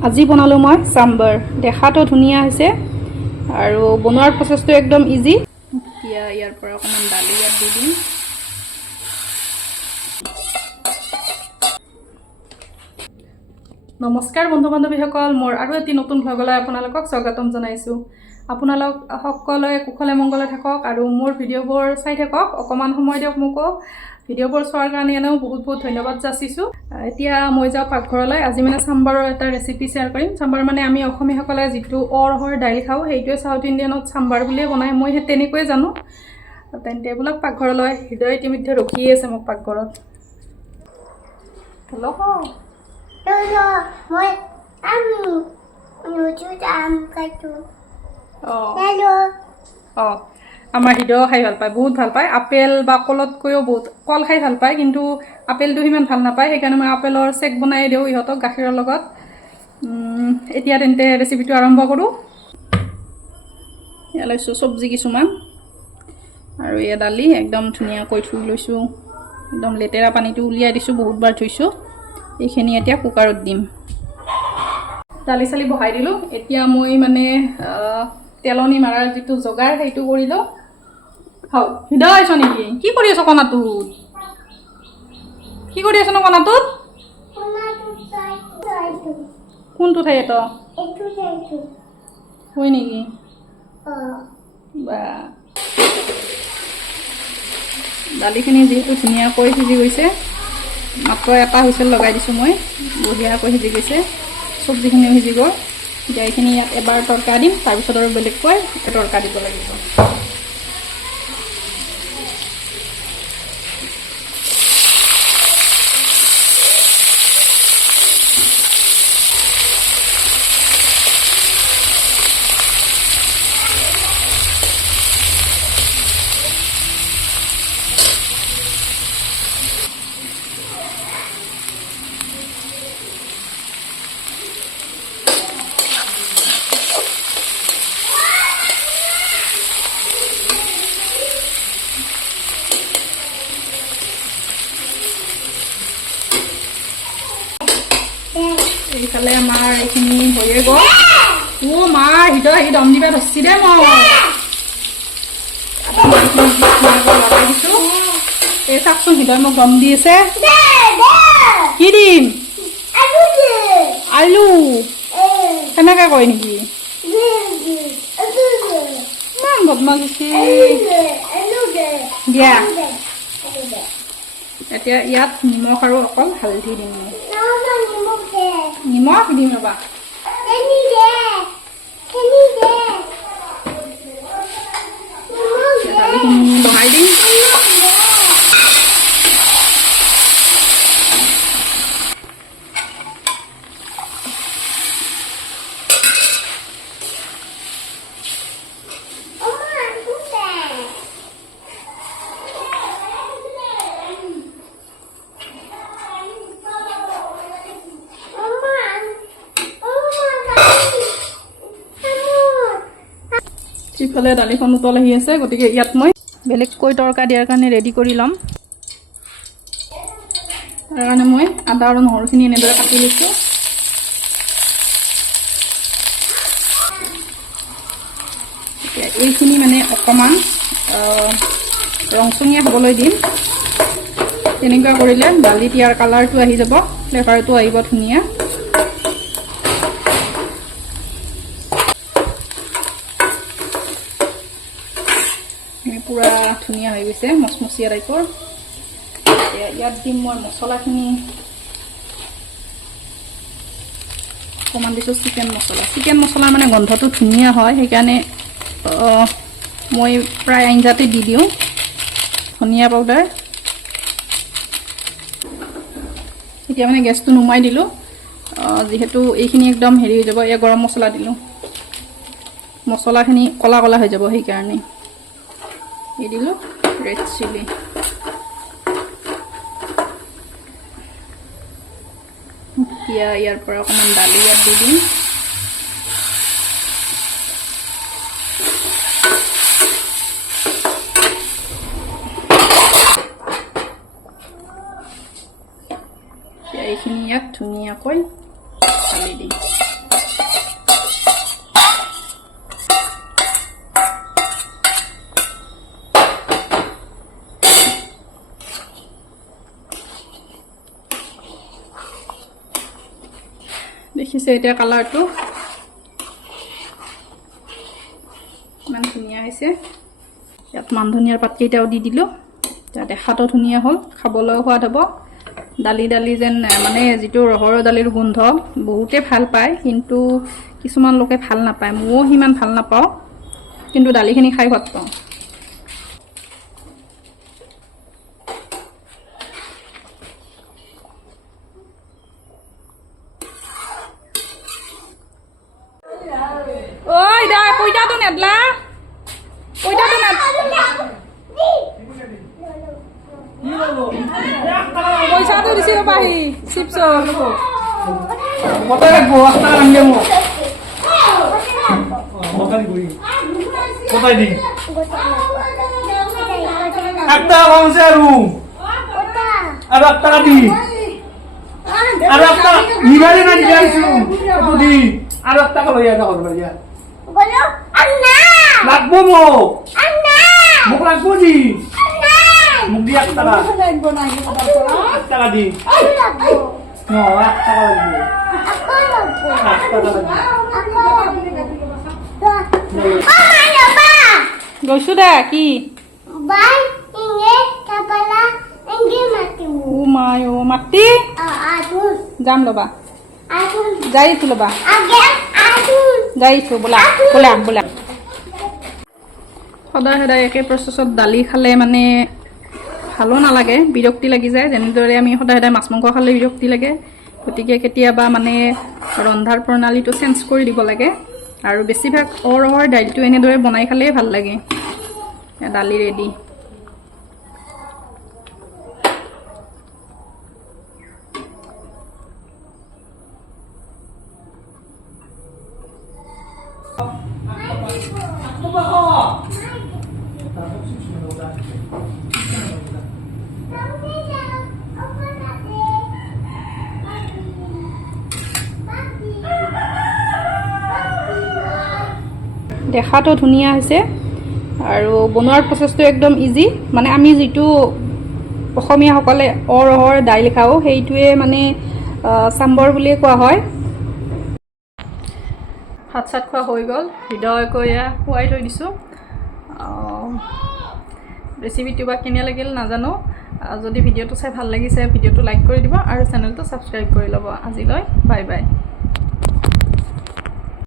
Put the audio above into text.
আজি বনালো মই সাম্বাৰ দেখাটো ধুনিয়া হৈছে আৰু বনোৱাৰ প্ৰচেছটো একদম ইজি এতিয়া ইয়াৰ পৰা অকমান দালি ইয়াত দি দিম নমস্কাৰ বন্ধু বান্ধৱীসকল মোৰ আৰু এটি নতুন ভ্লগলৈ আপোনালোকক স্বাগতম জনাইছো আপোনালোক সকলোৱে কুশলে মংগলে থাকক আৰু মোৰ ভিডিঅ'বোৰ চাই থাকক অকমান সময় দিয়ক মোকো ভিডিঅ'বোৰ চোৱাৰ কাৰণে এনেও বহুত বহুত ধন্যবাদ যাচিছো এতিয়া মই যাও পাকঘৰলৈ আজি মানে সাম্বাৰৰ এটা ৰেচিপি শেয়াৰ কৰিম সাম্বাৰ মানে আমি অসমীয়াসকলে যেটো অৰহৰ দাইল খাও সেইটোৱে সাউথ ইণ্ডিয়ানত সাম্বাৰ বুলি বনাই মই হে তেনেকৈ জানো তেন্তে বোলক পাকঘৰলৈ হৃদয় ইতিমধ্যে ৰখি আছে মোক পাকঘৰত হেল্ল' মই কাটো আমাৰ হৃদয় খাই ভাল পায় বহুত ভাল পায় আপেল বা কলতকৈও বহুত কল খাই ভাল পায় কিন্তু আপেলটো সিমান ভাল নাপায় সেইকাৰণে মই আপেলৰ চেক বনাই দিওঁ ইহঁতক গাখীৰৰ লগত এতিয়া তেন্তে ৰেচিপিটো আৰম্ভ কৰোঁ এয়া লৈছোঁ চব্জি কিছুমান আৰু এয়া দালি একদম ধুনীয়াকৈ ধুই লৈছোঁ একদম লেতেৰা পানীটো উলিয়াই দিছোঁ বহুতবাৰ ধুইছোঁ এইখিনি এতিয়া কুকাৰত দিম দালি চালি বহাই দিলোঁ এতিয়া মই মানে তেলনি মাৰাৰ যেটো জগাৰ সেইটো কৰি লওঁ হাও হৃদয় আছ নেকি কি কৰি আছ কণাটোত কি কৰি আছ ন কণাটোত কোনটো ঠাই এটা হয় নেকি বা দালিখিনি যেহেতু ধুনীয়াকৈ সিজি গৈছে মাত্ৰ এটা হুইচেল লগাই দিছোঁ মই বঢ়িয়াকৈ সিজি গৈছে চব্জিখিনিও সিজি গ'ল এতিয়া এইখিনি ইয়াত এবাৰ তৰকা দিম তাৰপিছত আৰু বেলেগকৈ তৰকা দিব লাগিব এইফালে আমাৰ এইখিনি হৈয়ে গ'ল মাৰ হৃদয় দম দিবা ধৰছি দে মই লগাই দিছোঁ এই চাওকচোন হৃদয় মোক দম দি আছে কি দিম আলু কেনেকৈ কয় নেকি ইমান বদমাছ হৈছে দিয়া এতিয়া ইয়াত নিমখ আৰু অকল হালধি দিম নিমখ দিম ৰবা দালিখিনি বহাই দিম ইফালে দালিখন উতল আহি আছে গতিকে ইয়াত মই বেলেগকৈ তৰকা দিয়াৰ কাৰণে ৰেডি কৰি ল'ম তাৰ কাৰণে মই আদা আৰু নহৰুখিনি এনেদৰে কাটি লৈছোঁ এতিয়া এইখিনি মানে অকণমান ৰংচঙীয়া হ'বলৈ দিম তেনেকুৱা কৰিলে দালিত ইয়াৰ কালাৰটো আহি যাব ফ্লেভাৰটো আহিব ধুনীয়া পুৰা ধুনীয়া হৈ গৈছে মচমচীয়া টাইপৰ ইয়াত দিম মই মছলাখিনি অকণমান দিছোঁ চিকেন মছলা মানে গন্ধটো ধুনীয়া হয় সেইকাৰণে মই প্ৰায় আঞ্জাতে দি দিওঁ ধনিয়া পাউডাৰ এতিয়া মানে গেছটো নুমাই দিলোঁ যিহেতু এইখিনি একদম হেৰি হৈ যাব এয়া গৰম মছলা দিলোঁ মছলাখিনি কলা কলা হৈ যাব সেইকাৰণে দি দিলোঁ ৰেড চিলি এতিয়া ইয়াৰ পৰা অকণমান দালি ইয়াত দি দিম এইখিনি ইয়াত ধুনীয়াকৈ ঢালি দিম দেখিছে এতিয়া কালাৰটো ইমান ধুনীয়া হৈছে ইয়াত মান ধনিয়াৰ পাতকেইটাও দি দিলোঁ এতিয়া দেখাতো ধুনীয়া হ'ল খাবলৈ সোৱাদ হ'ব দালি দালি যেন মানে যিটো ৰহৰ দালিৰ গোন্ধ বহুতে ভাল পায় কিন্তু কিছুমান লোকে ভাল নাপায় ময়ো সিমান ভাল নাপাওঁ কিন্তু দালিখিনি খাই ভাল পাওঁ oi da pojďte nedla pojďte ned পয়সা তো দিছিল পাহি চিপস কত রাখবো একটা আনবে মো কতাই কই কতাই দি একটা বাউন্সে রুম আর একটা দি আর একটা নিবারে না দিয়াইছু তো দি আর একটা কল ইয়া দাও বাড়িয়া বলো আন্না লাগবো মো আন্না মুখ লাগবো দি আন্না মুখ দি একটা লাগবো না একটা দি লাগবো নো একটা লাগবো আকো লাগবো একটা লাগবো গৈছো দা কি বাই ইংগে কাপালা ইংগে মাতি ও মাই ও মাটি আতুন যাম লবা আতুন যাইছো লবা আগে আতুন যাইছো বোলা বোলা বোলা সদায় সদায় একে প্ৰচেছত দালি খালে মানে ভালো নালাগে বিৰক্তি লাগি যায় যেনেদৰে আমি সদায় সদায় মাছ মাংস খালে বিৰক্তি লাগে গতিকে কেতিয়াবা মানে ৰন্ধাৰ প্ৰণালীটো চেঞ্জ কৰি দিব লাগে আৰু বেছিভাগ অৰহৰ দাইলটো এনেদৰে বনাই খালেই ভাল লাগে দালি ৰেডি দেখাতো ধুনীয়া হৈছে আৰু বনোৱাৰ প্ৰচেছটো একদম ইজি মানে আমি যিটো অসমীয়াসকলে অৰহৰ দাইল খাওঁ সেইটোৱে মানে চাম্বৰ বুলিয়ে কোৱা হয় ভাত চাত খোৱা হৈ গ'ল হৃদয়কৈ খুৱাই থৈ দিছোঁ ৰেচিপিটো বা কেনে লাগিল নাজানো যদি ভিডিঅ'টো চাই ভাল লাগিছে ভিডিঅ'টো লাইক কৰি দিব আৰু চেনেলটো ছাবস্ক্ৰাইব কৰি ল'ব আজিলৈ বাই বাই